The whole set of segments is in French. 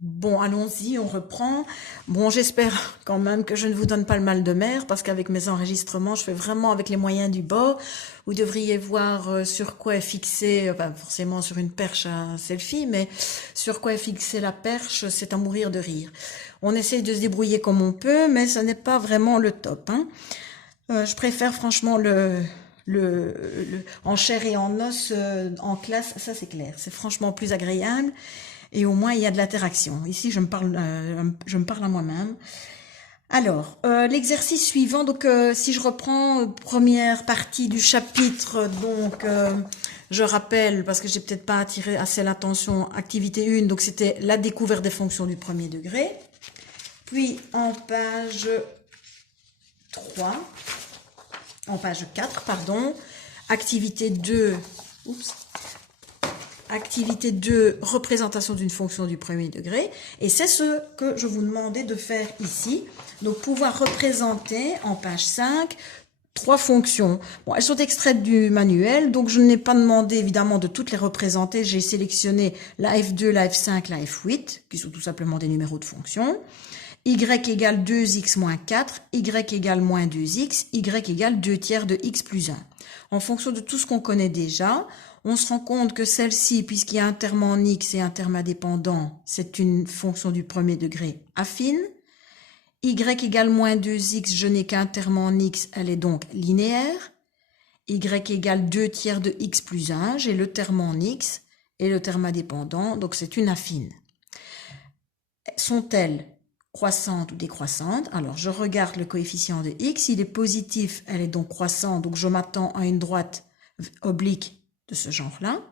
Bon, allons-y, on reprend. Bon, j'espère quand même que je ne vous donne pas le mal de mer, parce qu'avec mes enregistrements, je fais vraiment avec les moyens du bord. Vous devriez voir sur quoi est fixé, pas forcément sur une perche à selfie, mais sur quoi est fixée la perche, c'est à mourir de rire. On essaye de se débrouiller comme on peut, mais ce n'est pas vraiment le top, hein. Je préfère franchement en chair et en os en classe, ça c'est clair. C'est franchement plus agréable et au moins il y a de l'interaction. Ici, je me parle à moi-même. Alors, l'exercice suivant, donc si je reprends première partie du chapitre, donc je rappelle, parce que j'ai peut-être pas attiré assez l'attention, activité 1, donc c'était la découverte des fonctions du premier degré. Puis en page 3, en page 4, pardon, activité 2, oups, activité 2, représentation d'une fonction du premier degré. Et c'est ce que je vous demandais de faire ici. Donc, pouvoir représenter en page 5 trois fonctions. Bon, elles sont extraites du manuel, donc je n'ai pas demandé évidemment de toutes les représenter. J'ai sélectionné la F2, la F5, la F8, qui sont tout simplement des numéros de fonctions. Y égale 2x moins 4, y égale moins 2x, y égale 2 tiers de x plus 1. En fonction de tout ce qu'on connaît déjà, on se rend compte que celle-ci, puisqu'il y a un terme en x et un terme indépendant, c'est une fonction du premier degré affine. Y égale moins 2x, je n'ai qu'un terme en x, elle est donc linéaire. Y égale 2 tiers de x plus 1, j'ai le terme en x et le terme indépendant, donc c'est une affine. Sont-elles croissante ou décroissante? Alors, je regarde le coefficient de x. S'il est positif, elle est donc croissante. Donc, je m'attends à une droite oblique de ce genre-là.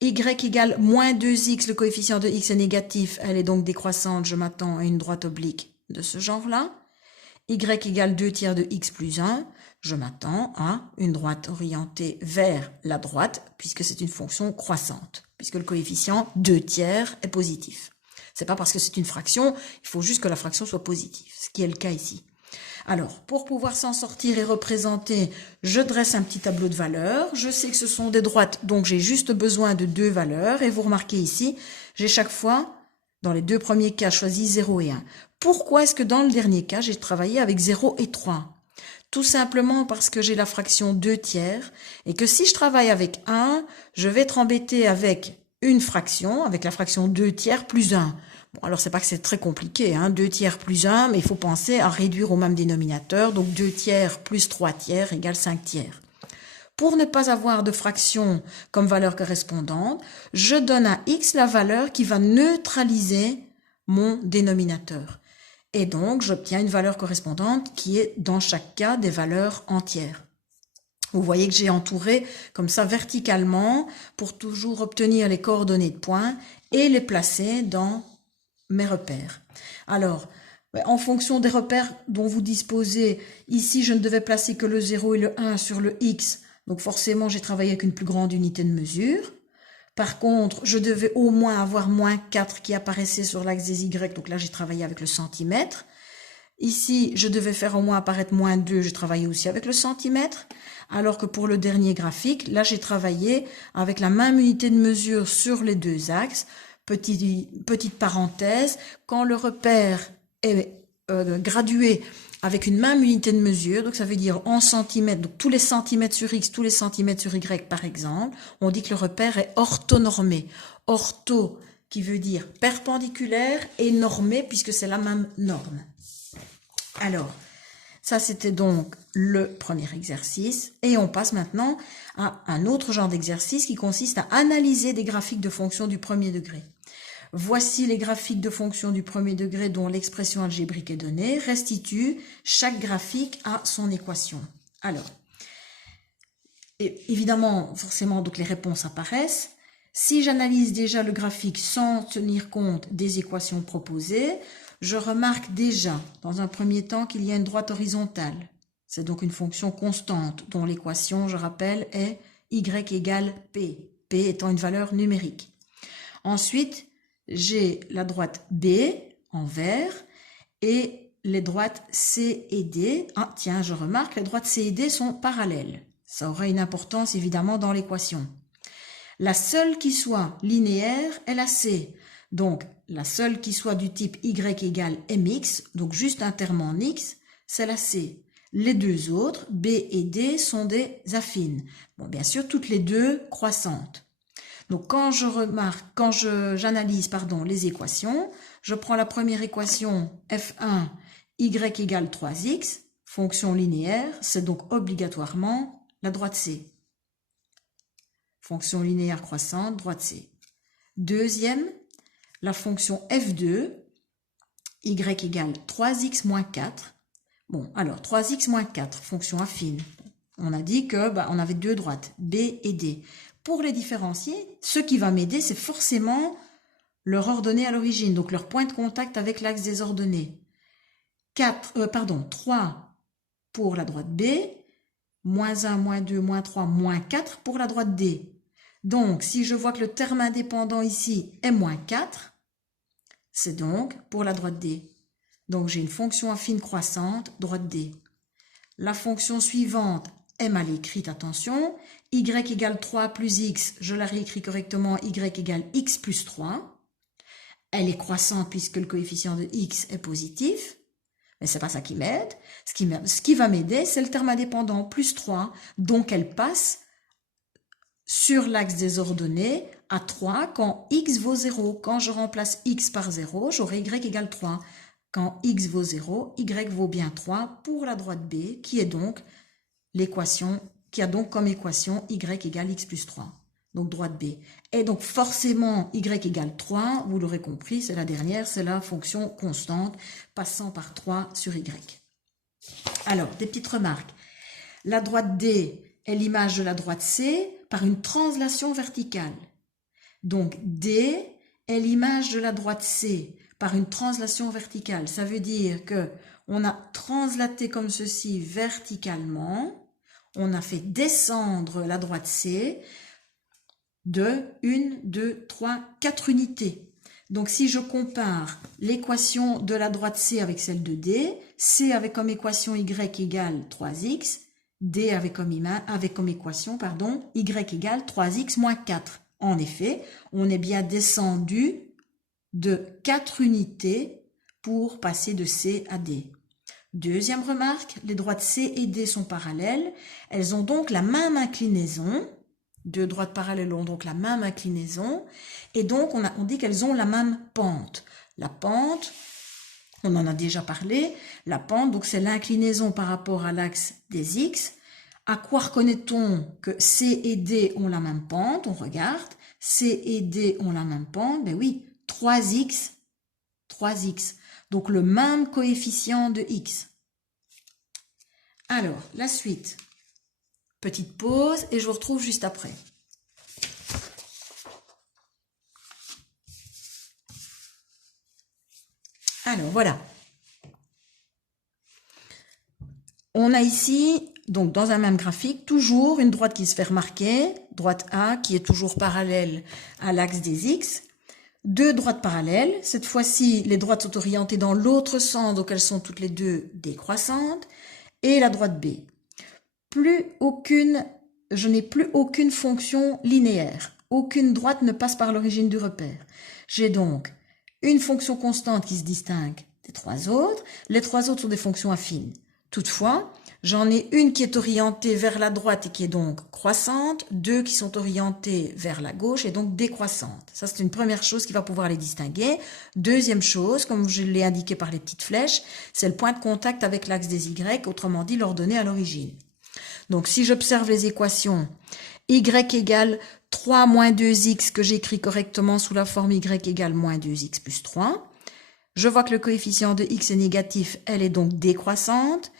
Y égale moins 2x, le coefficient de x est négatif. Elle est donc décroissante. Je m'attends à une droite oblique de ce genre-là. Y égale 2 tiers de x plus 1. Je m'attends à une droite orientée vers la droite, puisque c'est une fonction croissante, puisque le coefficient 2 tiers est positif. C'est pas parce que c'est une fraction, il faut juste que la fraction soit positive, ce qui est le cas ici. Alors, pour pouvoir s'en sortir et représenter, je dresse un petit tableau de valeurs. Je sais que ce sont des droites, donc j'ai juste besoin de deux valeurs. Et vous remarquez ici, j'ai chaque fois, dans les deux premiers cas, choisi 0 et 1. Pourquoi est-ce que dans le dernier cas, j'ai travaillé avec 0 et 3? Tout simplement parce que j'ai la fraction 2 tiers et que si je travaille avec 1, je vais être embêté avec une fraction, avec la fraction 2 tiers plus 1. Bon, alors c'est pas que c'est très compliqué, hein, 2 tiers plus 1, mais il faut penser à réduire au même dénominateur, donc 2 tiers plus 3 tiers égale 5 tiers. Pour ne pas avoir de fraction comme valeur correspondante, je donne à x la valeur qui va neutraliser mon dénominateur. Et donc, j'obtiens une valeur correspondante qui est, dans chaque cas, des valeurs entières. Vous voyez que j'ai entouré comme ça verticalement pour toujours obtenir les coordonnées de points et les placer dans mes repères. Alors, en fonction des repères dont vous disposez, ici, je ne devais placer que le 0 et le 1 sur le x. Donc, forcément, j'ai travaillé avec une plus grande unité de mesure. Par contre, je devais au moins avoir moins 4 qui apparaissait sur l'axe des Y, donc là j'ai travaillé avec le centimètre. Ici, je devais faire au moins apparaître moins 2, j'ai travaillé aussi avec le centimètre. Alors que pour le dernier graphique, là j'ai travaillé avec la même unité de mesure sur les deux axes. Petite parenthèse, quand le repère est gradué avec une même unité de mesure, donc ça veut dire en centimètres, donc tous les centimètres sur x, tous les centimètres sur y par exemple, on dit que le repère est orthonormé. Ortho qui veut dire perpendiculaire et normé puisque c'est la même norme. Alors, ça c'était donc le premier exercice et on passe maintenant à un autre genre d'exercice qui consiste à analyser des graphiques de fonctions du premier degré. Voici les graphiques de fonctions du premier degré dont l'expression algébrique est donnée. Restitue chaque graphique à son équation. Alors, évidemment, forcément, donc les réponses apparaissent. Si j'analyse déjà le graphique sans tenir compte des équations proposées, je remarque déjà, dans un premier temps, qu'il y a une droite horizontale. C'est donc une fonction constante dont l'équation, je rappelle, est y égale p, p étant une valeur numérique. Ensuite, j'ai la droite B en vert et les droites C et D. Ah tiens, je remarque, les droites C et D sont parallèles. Ça aurait une importance évidemment dans l'équation. La seule qui soit linéaire est la C. Donc, la seule qui soit du type y égale mx, donc juste un terme en x, c'est la c. Les deux autres, b et d, sont des affines. Bon, bien sûr, toutes les deux croissantes. Donc, quand j'analyse les équations, je prends la première équation f1, y égale 3x, fonction linéaire, c'est donc obligatoirement la droite c. Fonction linéaire croissante, droite c. Deuxième, la fonction f2, y égale 3x moins 4. Bon, alors 3x moins 4, fonction affine. On a dit que on avait deux droites, b et d. Pour les différencier, ce qui va m'aider, c'est forcément leur ordonnée à l'origine, donc leur point de contact avec l'axe des ordonnées. 3 pour la droite b, moins 1, moins 2, moins 3, moins 4 pour la droite d. Donc, si je vois que le terme indépendant ici est moins 4, c'est donc pour la droite d. Donc, j'ai une fonction affine croissante, droite d. La fonction suivante est mal écrite, attention. Y égale 3 plus x, je la réécris correctement, y égale x plus 3. Elle est croissante puisque le coefficient de x est positif. Mais c'est pas ça qui m'aide. Ce qui va m'aider, c'est le terme indépendant, plus 3. Donc, elle passe sur l'axe des ordonnées à 3 quand x vaut 0. Quand je remplace x par 0, j'aurai y égale 3. Quand x vaut 0, y vaut bien 3 pour la droite b, qui est donc l'équation, qui a donc comme équation y égale x plus 3. Donc droite b. Et donc forcément y égale 3, vous l'aurez compris, c'est la dernière, c'est la fonction constante passant par 3 sur y. Alors, des petites remarques. La droite d est l'image de la droite c par une translation verticale. Donc d est l'image de la droite c par une translation verticale. Ça veut dire que on a translaté comme ceci verticalement, on a fait descendre la droite c de 1, 2, 3, 4 unités. Donc si je compare l'équation de la droite c avec celle de d, c avait comme équation y égale 3x, d avait comme équation, y égale 3x moins 4. En effet, on est bien descendu de 4 unités pour passer de c à d. Deuxième remarque, les droites c et d sont parallèles. Elles ont donc la même inclinaison. Deux droites parallèles ont donc la même inclinaison. Et donc, on dit qu'elles ont la même pente. La pente, on en a déjà parlé. La pente, donc c'est l'inclinaison par rapport à l'axe des x. À quoi reconnaît-on que c et d ont la même pente? On regarde. C et d ont la même pente. Ben oui, 3x. Donc, le même coefficient de x. Alors, la suite. Petite pause et je vous retrouve juste après. Alors, voilà. On a ici, donc dans un même graphique, toujours une droite qui se fait remarquer, droite A qui est toujours parallèle à l'axe des x. Deux droites parallèles. Cette fois-ci, les droites sont orientées dans l'autre sens, donc elles sont toutes les deux décroissantes. Et la droite B. Je n'ai plus aucune fonction linéaire. Aucune droite ne passe par l'origine du repère. J'ai donc une fonction constante qui se distingue des trois autres. Les trois autres sont des fonctions affines. Toutefois, j'en ai une qui est orientée vers la droite et qui est donc croissante, deux qui sont orientées vers la gauche et donc décroissantes. Ça, c'est une première chose qui va pouvoir les distinguer. Deuxième chose, comme je l'ai indiqué par les petites flèches, c'est le point de contact avec l'axe des y, autrement dit l'ordonnée à l'origine. Donc, si j'observe les équations, y égale 3 moins 2x que j'écris correctement sous la forme y égale moins 2x plus 3, je vois que le coefficient de x est négatif, elle est donc décroissante,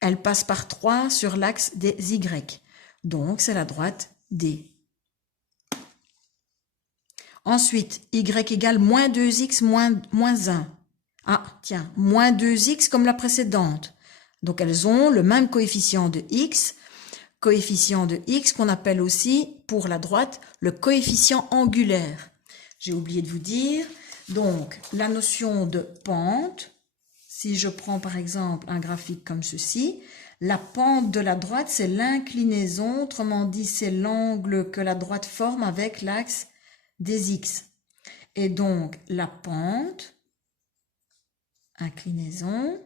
elle passe par 3 sur l'axe des y. Donc, c'est la droite D. Ensuite, y égale moins 2x moins 1. Ah, tiens, moins 2x comme la précédente. Donc, elles ont le même coefficient de x qu'on appelle aussi, pour la droite, le coefficient angulaire. J'ai oublié de vous dire, donc, la notion de pente, si je prends par exemple un graphique comme ceci, la pente de la droite, c'est l'inclinaison, autrement dit, c'est l'angle que la droite forme avec l'axe des x. Et donc, la pente, inclinaison,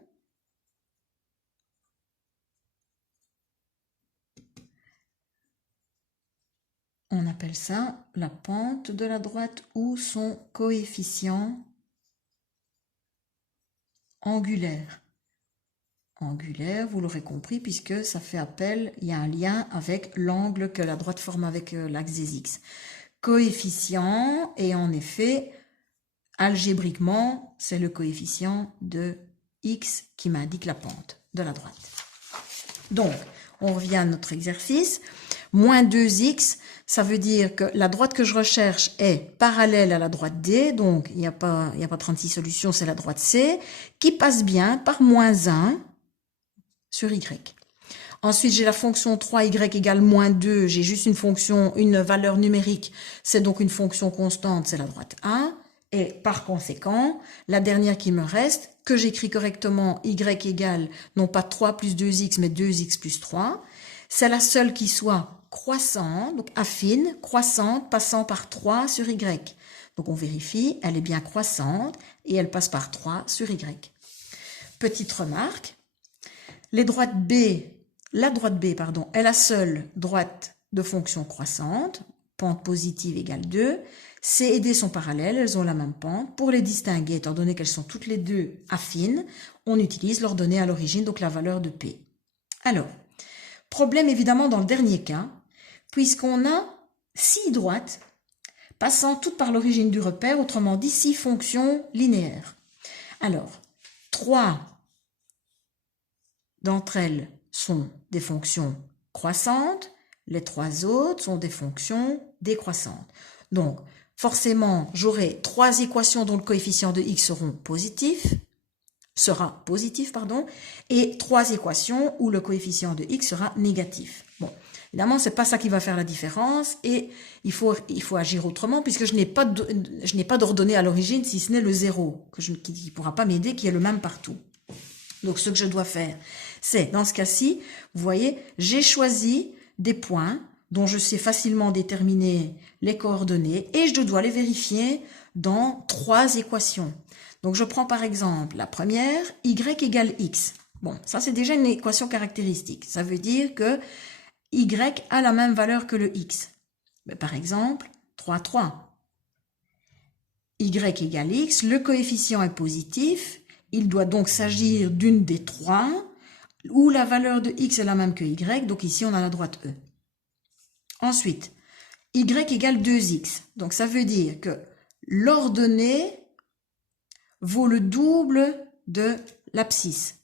on appelle ça la pente de la droite ou son coefficient angulaire. Angulaire, vous l'aurez compris, puisque ça fait appel, il y a un lien avec l'angle que la droite forme avec l'axe des X. Coefficient, et en effet, algébriquement, c'est le coefficient de X qui m'indique la pente de la droite. Donc, on revient à notre exercice. Moins 2x, ça veut dire que la droite que je recherche est parallèle à la droite D, donc il n'y a pas 36 solutions, c'est la droite C, qui passe bien par moins 1 sur y. Ensuite, j'ai la fonction 3y égale moins 2, j'ai juste une valeur numérique, c'est donc une fonction constante, c'est la droite A. Et par conséquent, la dernière qui me reste, que j'écris correctement, y égale non pas 3 plus 2x, mais 2x plus 3, c'est la seule qui soit croissante, donc affine, croissante, passant par 3 sur y. Donc on vérifie, elle est bien croissante et elle passe par 3 sur y. Petite remarque, la droite B, est la seule droite de fonction croissante, pente positive égale 2. C et D sont parallèles, elles ont la même pente. Pour les distinguer, étant donné qu'elles sont toutes les deux affines, on utilise l'ordonnée à l'origine, donc la valeur de P. Alors, problème évidemment dans le dernier cas, puisqu'on a 6 droites passant toutes par l'origine du repère, autrement dit 6 fonctions linéaires. Alors, 3 d'entre elles sont des fonctions croissantes, les 3 autres sont des fonctions décroissantes. Donc, forcément, j'aurai 3 équations dont le coefficient de x sera positif, et 3 équations où le coefficient de x sera négatif. Bon, évidemment, c'est pas ça qui va faire la différence et il faut agir autrement puisque je n'ai pas d'ordonnée à l'origine si ce n'est le 0 qui ne pourra pas m'aider, qui est le même partout. Donc, ce que je dois faire, c'est, dans ce cas-ci, vous voyez, j'ai choisi des points dont je sais facilement déterminer les coordonnées et je dois les vérifier dans 3 équations. Donc, je prends par exemple la première, y égale x. Bon, ça c'est déjà une équation caractéristique. Ça veut dire que y a la même valeur que le x. Mais par exemple, 3, 3. Y égale x, le coefficient est positif. Il doit donc s'agir d'une des 3 où la valeur de x est la même que y. Donc ici, on a la droite E. Ensuite, y égale 2x. Donc ça veut dire que l'ordonnée vaut le double de l'abscisse.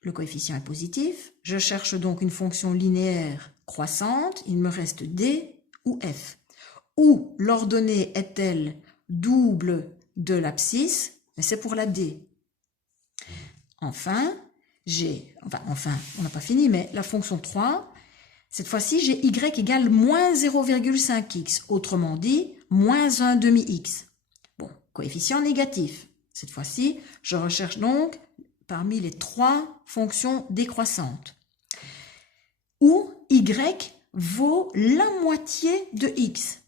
Le coefficient est positif. Je cherche donc une fonction linéaire croissante. Il me reste D ou F. Où l'ordonnée est-elle double de l'abscisse? Mais c'est pour la D. Enfin, on n'a pas fini, mais la fonction 3, cette fois-ci, j'ai y égale moins 0,5x. Autrement dit, moins 1 demi-x. Bon, coefficient négatif. Cette fois-ci, je recherche donc parmi les 3 fonctions décroissantes, où y vaut la moitié de x.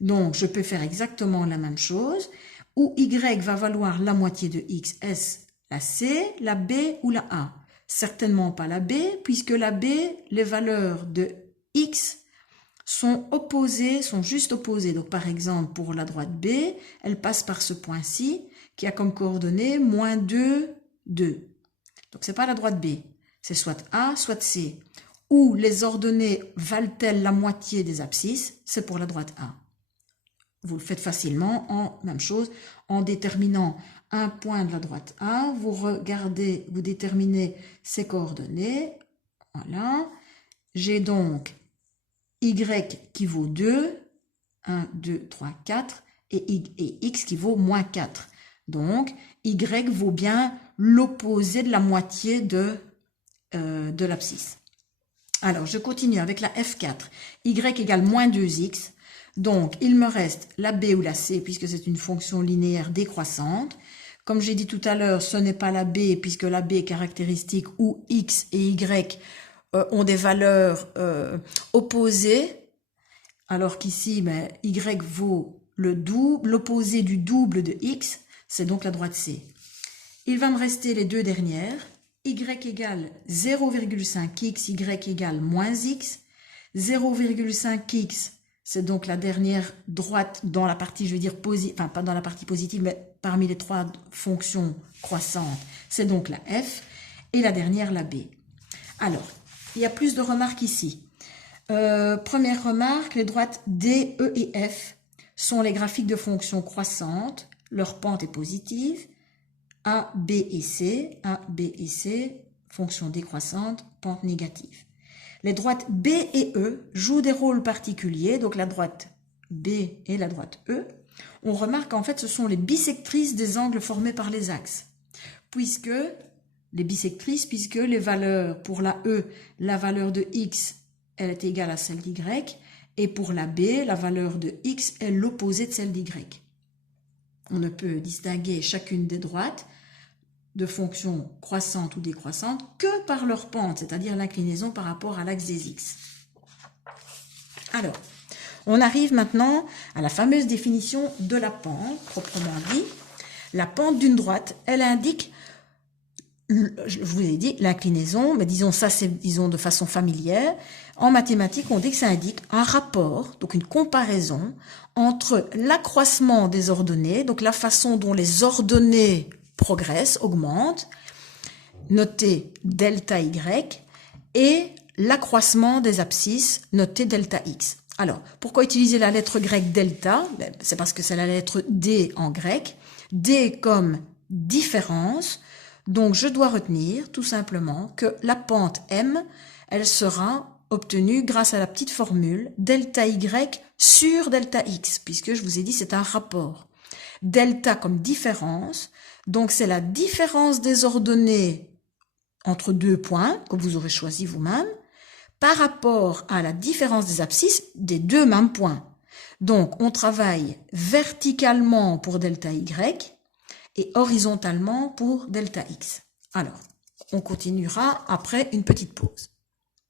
Donc, je peux faire exactement la même chose, où y va valoir la moitié de x. Est-ce la C, la B ou la A? Certainement pas la B, puisque la B, les valeurs de x sont opposées, sont juste opposées. Donc, par exemple, pour la droite B, elle passe par ce point-ci, qui a comme coordonnée moins 2, 2. Donc, c'est pas la droite B. C'est soit A, soit C. Où les ordonnées valent-elles la moitié des abscisses? C'est pour la droite A. Vous le faites facilement même chose, en déterminant un point de la droite A, vous déterminez ses coordonnées. Voilà. J'ai donc y qui vaut 2, 1, 2, 3, 4, et x qui vaut moins 4. Donc, y vaut bien l'opposé de la moitié de l'abscisse. Alors, je continue avec la F4. Y égale moins 2x. Donc, il me reste la B ou la C, puisque c'est une fonction linéaire décroissante. Comme j'ai dit tout à l'heure, ce n'est pas la B, puisque la B est caractéristique où x et y ont des valeurs opposées, alors qu'ici, y vaut l'opposé du double de x, c'est donc la droite C. Il va me rester les deux dernières, y égale 0,5x, y égale moins x, 0,5x, c'est donc la dernière droite dans la partie, je veux dire, enfin pas dans la partie positive, mais parmi les trois fonctions croissantes, c'est donc la f, et la dernière, la b. Alors, il y a plus de remarques ici. Première remarque, les droites D, E et F sont les graphiques de fonctions croissantes, leur pente est positive, A, B et C, fonction décroissante, pente négative. Les droites B et E jouent des rôles particuliers, donc la droite B et la droite E. On remarque qu'en fait ce sont les bissectrices des angles formés par les axes, puisque les valeurs pour la E, la valeur de x, elle est égale à celle d'y, et pour la B, la valeur de x est l'opposé de celle d'y. On ne peut distinguer chacune des droites de fonctions croissantes ou décroissantes que par leur pente, c'est-à-dire l'inclinaison par rapport à l'axe des x. Alors, on arrive maintenant à la fameuse définition de la pente, proprement dit. La pente d'une droite, elle indique, je vous ai dit, l'inclinaison, mais disons ça, c'est de façon familière. En mathématiques, on dit que ça indique un rapport, donc une comparaison entre l'accroissement des ordonnées, donc la façon dont les ordonnées progressent, augmentent, noté delta y, et l'accroissement des abscisses, noté delta x. Alors, pourquoi utiliser la lettre grecque delta? C'est parce que c'est la lettre D en grec. D comme différence. Donc, je dois retenir tout simplement que la pente M, elle sera obtenue grâce à la petite formule delta y sur delta x, puisque je vous ai dit c'est un rapport. Delta comme différence, donc c'est la différence des ordonnées entre deux points, que vous aurez choisi vous-même, par rapport à la différence des abscisses des deux mêmes points. Donc, on travaille verticalement pour delta y et horizontalement pour delta x. Alors, on continuera après une petite pause.